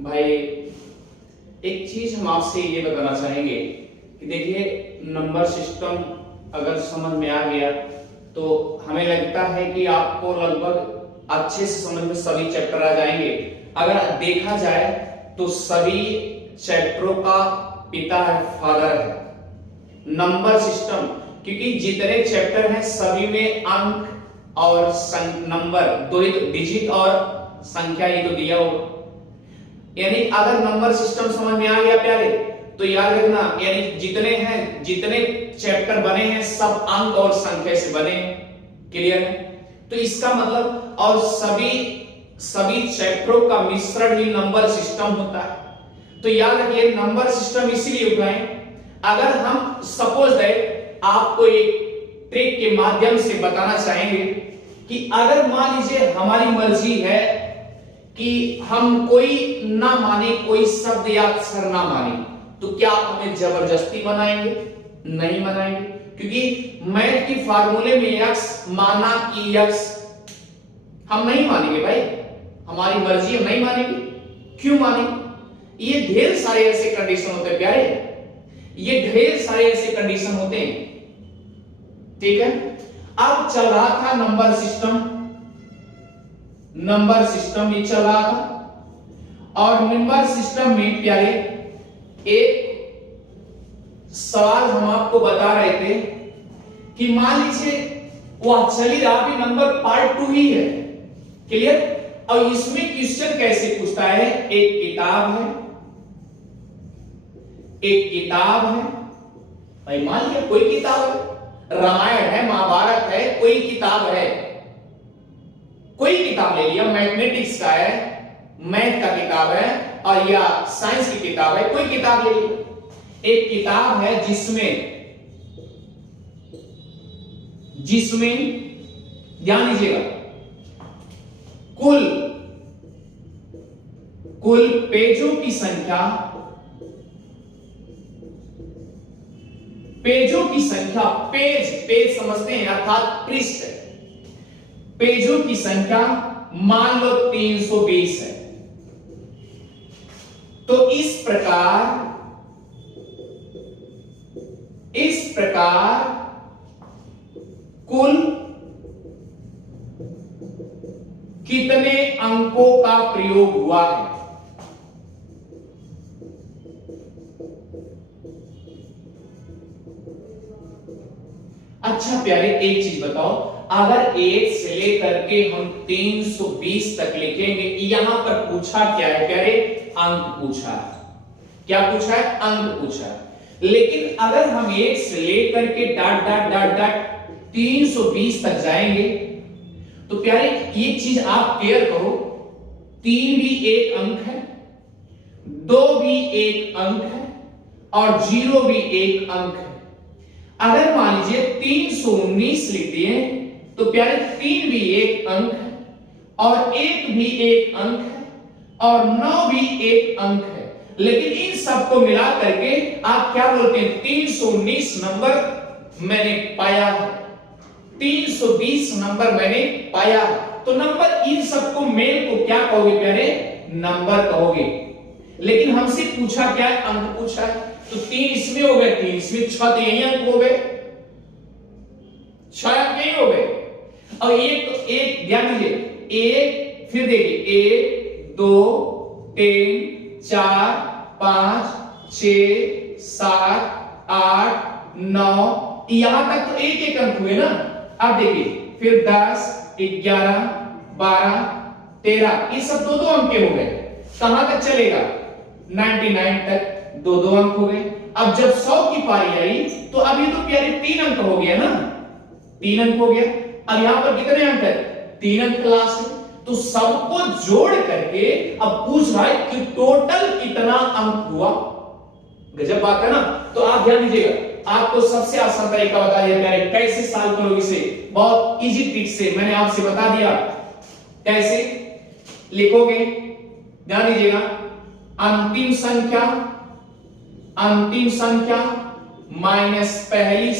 भाई एक चीज हम आपसे ये बताना चाहेंगे कि देखिए नंबर सिस्टम अगर समझ में आ गया तो हमें लगता है कि आपको लगभग अच्छे से समझ में सभी चैप्टर आ जाएंगे। अगर देखा जाए तो सभी चैप्टरों का पिता है, फादर है नंबर सिस्टम, क्योंकि जितने चैप्टर हैं सभी में अंक और नंबर दो डिजिट और संख्या ही तो दिया होगा। यानी अगर नंबर सिस्टम समझ में आ गया प्यारे तो याद रखना, यानी जितने हैं जितने चैप्टर बने हैं सब अंक और संख्या से बने हैं। क्लियर है? तो इसका मतलब और सभी चैप्टरों का मिश्रण ही नंबर सिस्टम होता है। तो याद रखिए नंबर सिस्टम इसीलिए उठाएं अगर हम सपोज दैट आपको एक ट्रिक के माध्यम से बताना चाहेंगे कि अगर मान लीजिए हमारी मर्जी है कि हम कोई ना माने, कोई शब्द या अक्षर ना माने, तो क्या आप हमें जबरदस्ती बनाएंगे? नहीं बनाएंगे, क्योंकि मैथ की फार्मूले में x माना कि x हम नहीं मानेंगे भाई, हमारी मर्जी हम नहीं मानेंगे। क्यों मानेंगे? ये ढेर सारे ऐसे कंडीशन होते हैं प्यारे, ये ढेर सारे ऐसे कंडीशन होते हैं। ठीक है, अब चल रहा था नंबर सिस्टम ये चल रहा था और नंबर सिस्टम में प्यारे एक सवाल हम आपको बता रहे थे कि मान लीजिए वह चल ही रहा भी नंबर पार्ट 2 ही है। क्लियर? और इसमें क्वेश्चन कैसे पूछता है, एक किताब है भाई, मान लिया कोई किताब है, रामायण है, महाभारत है, कोई किताब है, कोई किताब ले लिया, मैथमेटिक्स का है, मैथ का किताब है और या साइंस की किताब है, कोई किताब ले लिया। एक किताब है जिसमें ध्यान दीजिएगा कुल पेजों की संख्या पेज समझते हैं अर्थात पृष्ठ, पेजों की संख्या मान लो 320 है। तो इस प्रकार कुल कितने अंकों का प्रयोग हुआ है? अच्छा प्यारे एक चीज बताओ, अगर 1 से लेकर के हम 320 तक लिखेंगे, यहां पर पूछा क्या है प्यारे? अंक पूछा है। क्या पूछा है? अंक पूछा है। लेकिन अगर हम 1 से लेकर के डॉट डॉट डॉट डॉट 320 तक जाएंगे तो प्यारे ये चीज आप क्लियर करो, 3 भी एक अंक है, 2 भी एक अंक है और 0 भी एक अंक है। अगर मान लीजिए 319 लिख दिए तो प्यारे 3 भी एक अंक है और 1 भी एक अंक है और 9 भी एक अंक है। लेकिन इन सबको मिला करके आप क्या बोलते हैं? 319 नंबर मैंने पाया है, 320 नंबर मैंने पाया है। तो नंबर इन सबको मेल को क्या कहोगे प्यारे? नंबर कहोगे। लेकिन हमसे पूछा क्या है? अंक पूछा है। तो 3 इसमें हो गए, 3 इसमें, 6 तो यही अंक हो गए, 6 अंक यही हो गए। और एक ध्यान दीजिए, एक फिर देखिए 1 2 3 4 5 6 7 8 9, यहां तक तो एक एक अंक हुए ना। अब देखिए फिर 10 11 12 13, ये सब 2 अंक के हो गए। कहां तक चलेगा? 99 तक 2 अंक हो गए। अब जब 100 की पारी आई तो अभी तो प्यारे 3 अंक हो गया ना, 3 अंक हो गया। अब यहां पर कितने अंक है? 3 अंक क्लास है। तो सबको जोड़ करके अब पूछ रहा है कि टोटल कितना अंक हुआ। गजब बात है ना। तो आप ध्यान दीजिएगा, आपको सबसे आसान तरीका बता दिया प्यारे, कैसे सॉल्व करोगे इसे, बहुत इजी ट्रिक से मैंने आपसे बता दिया कैसे लिखोगे। ध्यान दीजिएगा, अंतिम संख्या माइनस पहली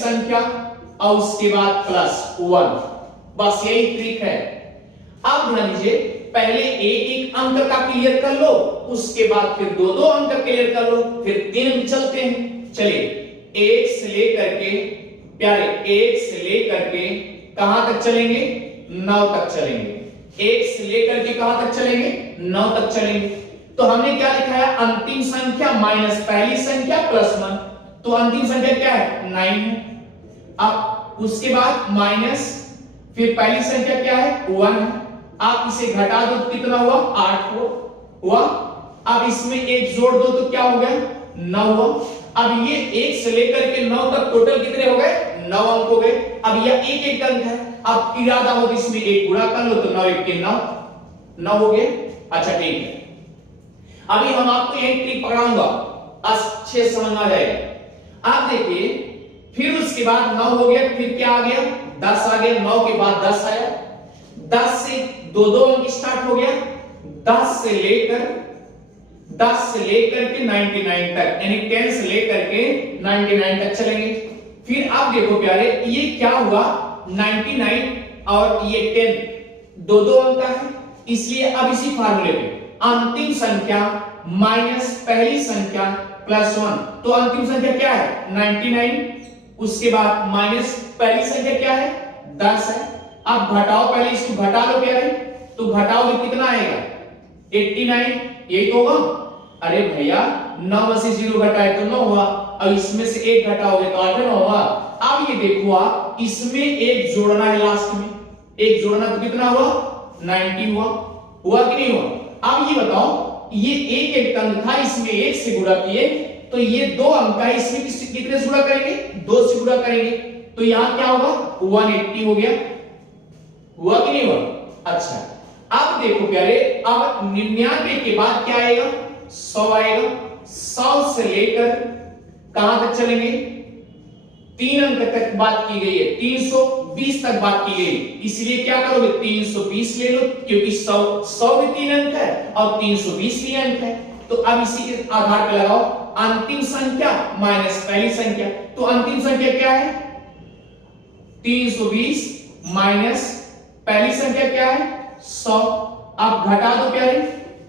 संख्या और उसके बाद +1, बस यही ट्रिक है। अब ध्यान दीजिए, पहले एक एक अंक का क्लियर कर लो, उसके बाद फिर दो दो अंक क्लियर कर लो, फिर 3 अंक चलते हैं। चलिए एक से लेकर के प्यारे, एक से लेकर के कहां तक चलेंगे? 9 तक चलेंगे। एक से लेकर के कहां तक चलेंगे? 9 तक चलेंगे। तो हमने क्या लिखा है? अंतिम संख्या माइनस पहली संख्या प्लस 1। तो अंतिम संख्या क्या है? 9 है। अब उसके बाद माइनस, फिर पहली संख्या क्या है? 1 है। आप इसे घटा दो तो कितना हुआ? 8 हुआ। अब इसमें एक जोड़ दो तो क्या हो गया? 9 हुआ। अब ये 1 से लेकर के 9 तक टोटल कितने हो गए? 9 अंक हो गए। अब यह एक एक अंक है, अब इरादा हो तो इसमें एक गुणा कर लो, तो 9 1 के 9 हो गए। अच्छा ठीक है, अभी हम आपको एक ट्रिक पकड़ाऊंगा, अच्छे समझ में आ जाएगा। आप देखिए, फिर उसके बाद 9 हो गया, फिर क्या आ गया? 10 आ गया। 9 के बाद 10 आया, 10 से दो दो अंक स्टार्ट हो गया, 10 से लेकर के 99 तक, यानी 10 से लेकर के 99 तक चलेंगे। फिर आप देखो प्यारे, ये क्या हुआ? 99 और ये 10 दो दो अंक का है, इसलिए अब इसी फार्मूले पे अंतिम संख्या माइनस पहली संख्या प्लस 1। तो अंतिम संख्या क्या है? 99। उसके बाद माइनस पहली संख्या क्या है? 10 है। अब घटाओ, पहले इसको घटा लो प्यारे, तो घटाओगे कितना आएगा? 89। यही तो होगा। अरे भैया 9 में से 0 घटाए तो 9 हुआ, अब इसमें से 1 घटाओगे तो 8 हुआ। अब ये देखो आप, इसमें एक जोड़ना है, लास्ट में एक जोड़ना, तो कितना हुआ? 90 हुआ कि नहीं हुआ? अब ये बताओ, ये एक एक अंक था, इसमें 1 से गुणा किए, तो ये 2 अंक है, इसमें कितने से गुणा करेंगे? 2 से गुणा करेंगे, तो यहां क्या होगा? 180 हो गया। हुआ कि नहीं हुआ? अच्छा, अब देखो प्यारे, अब 99 के बाद क्या आएगा? 100 आएगा। 100 से लेकर कहां तक चलेंगे? 3 अंक तक बात की गई है, 320 तक बात की गई, इसलिए क्या करोगे? 320 ले लो, क्योंकि 100 भी 3 अंक है और 320 भी अंक है। तो अब इसी के आधार पर लगाओ अंतिम संख्या माइनस पहली संख्या। तो अंतिम संख्या क्या है? 320 माइनस पहली संख्या क्या है? 100। आप घटा दो प्यारे,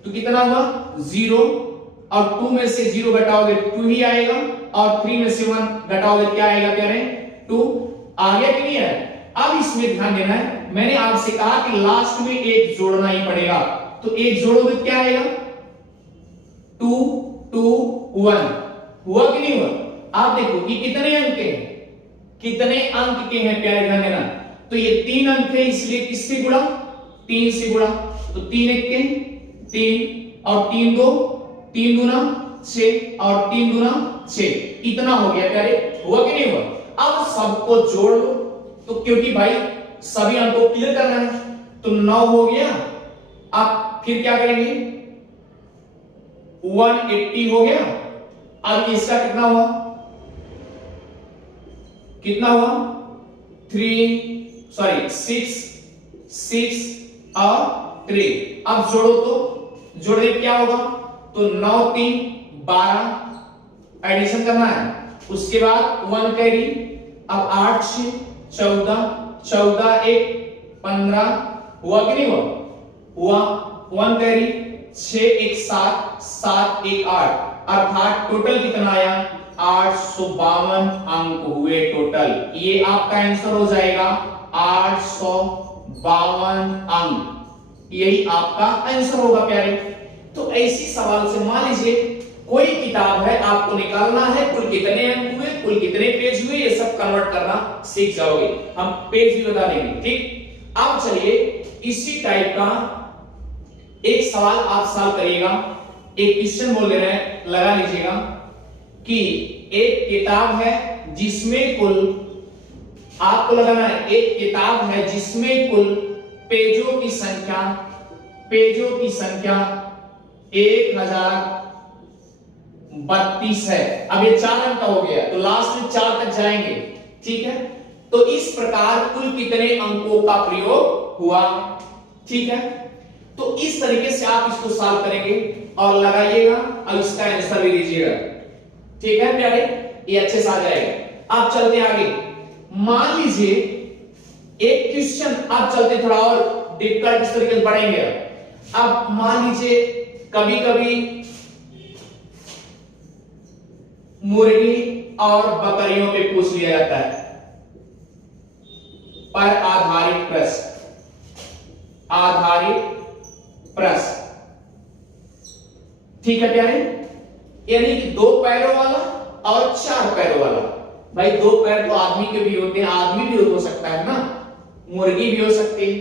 तो कितना हुआ? 0। और 2 में से 0 घटाओगे 2 ही आएगा, और 3 में से 1 घटाओगे क्या आएगा प्यारे? 2। आ गया कि नहीं है? अब इसमें ध्यान देना है, मैंने आपसे कहा कि लास्ट में एक जोड़ना ही पड़ेगा, तो एक जोड़ोगे क्या आएगा? 2 2 1। हुआ कि नहीं हुआ? आप देखो कि कितने अंक के हैं, कितने अंक के हैं प्यारे, ध्यान देना। तो ये 3 अंक है, इसलिए किससे गुणा? 3 से गुणा, तो 3 1 के 3 और 3 2 3 दूना 6 और 3 दूना 6, इतना हो गया प्यारे। हुआ कि नहीं हुआ? अब सबको जोड़ लो, तो क्योंकि भाई सभी अंकों को क्लियर करना है, तो 9 हो गया। अब फिर क्या करेंगे? 180 हो गया। अब इसका कितना हुआ? कितना हुआ? 6 और 3। अब जोड़ो, तो जोड़े क्या होगा? तो 9 3 12 एडिशन करना है, उसके बाद 1 कैरी, अब 8 6 14 14 1 15। हुआ कि नहीं हुआ? हुआ। 1 कैरी, 6 1 7 7 1 8, अर्थात टोटल कितना आया? 852 अंक हुए टोटल। ये आपका आंसर हो जाएगा 852 अंक, यही आपका आंसर होगा प्यारे। तो ऐसी सवाल से मान लीजिए कोई किताब है, आपको निकालना है कुल कितने अंक हुए, कुल कितने पेज हुए, ये सब कन्वर्ट करना सीख जाओगे, हम पेज भी बता देंगे। ठीक, अब चलिए इसी टाइप का एक सवाल आप सॉल्व करिएगा। एक क्वेश्चन बोल दे रहे हैं, लगा लीजिएगा कि एक किताब है जिसमें कुल, आपको लगाना है, एक किताब है जिसमें कुल पेजों की संख्या 1032 है। अब ये 4 अंक का हो गया, तो लास्ट में 4 तक जाएंगे। ठीक है, तो इस प्रकार कुल कितने अंकों का प्रयोग हुआ? ठीक है, तो इस तरीके से आप इसको सॉल्व करेंगे और लगाइएगा और इसका आंसर भी लीजिएगा। ठीक है प्यारे, ये अच्छे से आ जाएगा। आप चलते हैं आगे। मान लीजिए एक क्वेश्चन, आप चलते थोड़ा और डिफिकल्ट इस तरीके से बढ़ेंगे। अब मान लीजिए कभी कभी मुर्गी और बकरियों पे पूछ लिया जाता है पर आधारित प्रश्न। ठीक है प्यारे, यानी कि 2 पैरों वाला और 4 पैरों वाला। भाई 2 पैर तो आदमी के भी होते हैं, आदमी भी हो सकता है ना, मुर्गी भी हो सकती है,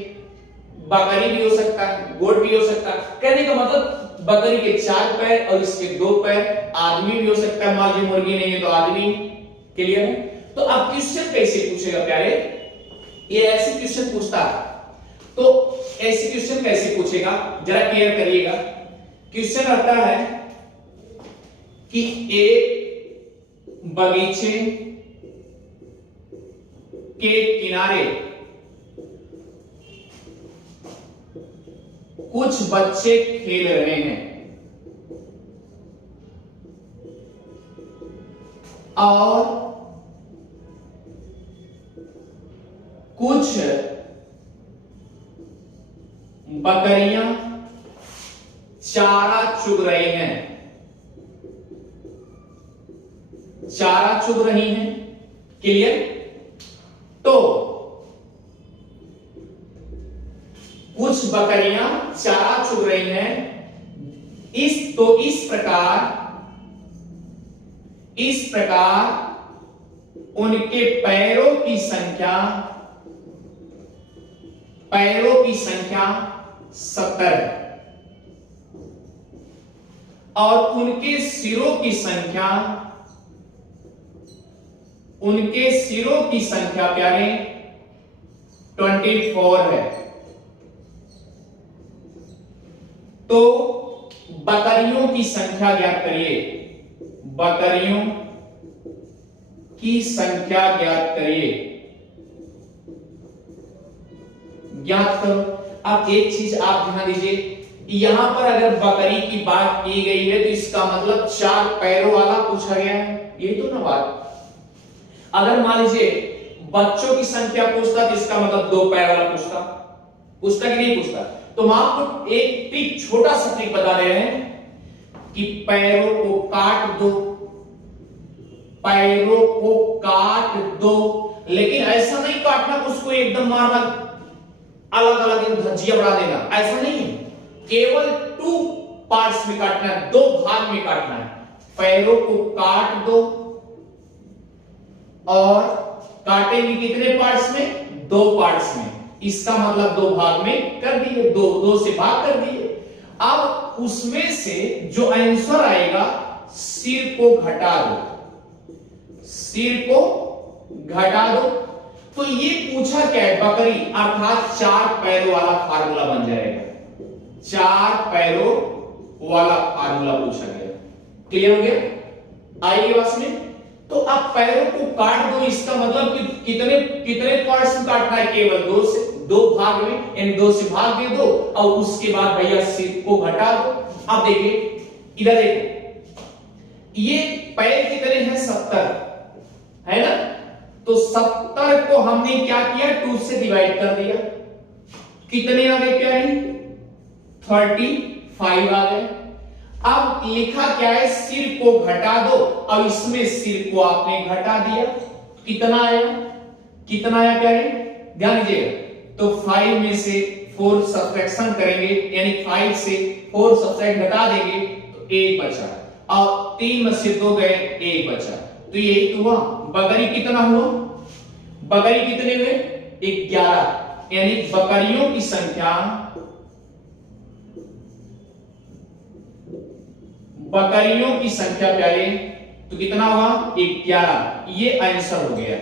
बकरी भी हो सकता है, गोट भी हो सकता है। कहने का मतलब बकरी के 4 पैर और इसके 2 पैर, आदमी भी हो सकता है, मान लीजिए मुर्गी नहीं है तो आदमी। क्लियर है? तो अब क्वेश्चन कैसे पूछेगा प्यारे, ये ऐसे क्वेश्चन पूछता है, तो ऐसे क्वेश्चन कैसे पूछेगा जरा क्लियर करिएगा। क्वेश्चन आता है कि एक बगीचे के किनारे कुछ बच्चे खेल रहे हैं और कुछ बकरियां चारा चुग रही हैं, चारा चुग रही हैं। क्लियर? तो कुछ बकरियां चारा चुग रही हैं, इस प्रकार उनके पैरों की संख्या 70 है और उनके सिरों की संख्या प्यारे 24 है। तो बकरियों की संख्या ज्ञात करिए, बकरियों की संख्या ज्ञात करिए, ज्ञात करो। अब एक चीज आप ध्यान दीजिए, यहां पर अगर बकरी की बात की गई है तो इसका मतलब 4 पैरों वाला पूछा गया है, ये तो ना बात। अगर मान लीजिए बच्चों की संख्या पूछता तो इसका मतलब 2 पैर वाला पूछता कि नहीं पूछता। तो हम आपको एक ट्रिक, छोटा सा ट्रिक बता रहे हैं कि पैरों को काट दो, पैरों को काट दो, लेकिन ऐसा नहीं काटना कि उसको एकदम मारना, अलग अलग धज्जियां बढ़ा देना, ऐसा नहीं है। केवल 2 पार्ट्स में काटना है, 2 भाग में काटना है। पैरों को काट दो और काटेंगे कितने पार्ट्स में? 2 पार्ट्स में। इसका मतलब 2 भाग में कर दिए, 2 से भाग कर दिए। अब उसमें से जो आंसर आएगा, सिर को घटा दो, सिर को घटा दो। तो ये पूछा क्या है? बकरी, अर्थात 4 पैरों वाला फार्मूला बन जाएगा, 4 पैरों वाला फार्मूला पूछा गया। क्लियर हो गया? आइए बस में। तो अब पैरों को काट दो, इसका मतलब कि कितने पार्ट्स में काटना है? केवल 2 भाग में, यानी 2 से भाग दे दो और उसके बाद भैया सिर को घटा दो। अब देखिए, इधर देखो, ये पैर कितने हैं? 70 है ना। तो 70 को हमने क्या किया? 2 से डिवाइड कर दिया। कितने आ गए प्यारे? 35 आ गए। अब लिखा क्या है? सिर को घटा दो, और इसमें सिर को आपने घटा दिया। कितना आया? कितना आया प्यारे? ध्यान दीजिएगा। तो 5 में से 4 सब्ट्रैक्शन करेंगे, यानी 5 से 4 सब्ट्रैक्ट घटा देंगे तो 1 बचा, और 3 में से 2 गए, 1 बचा। तो यही तो हुआ। बकरी कितना हुआ? बकरी कितने हुए? 11, यानी बकरियों की संख्या, बकरियों की संख्या प्यारे तो कितना हुआ? 11। ये आंसर हो गया।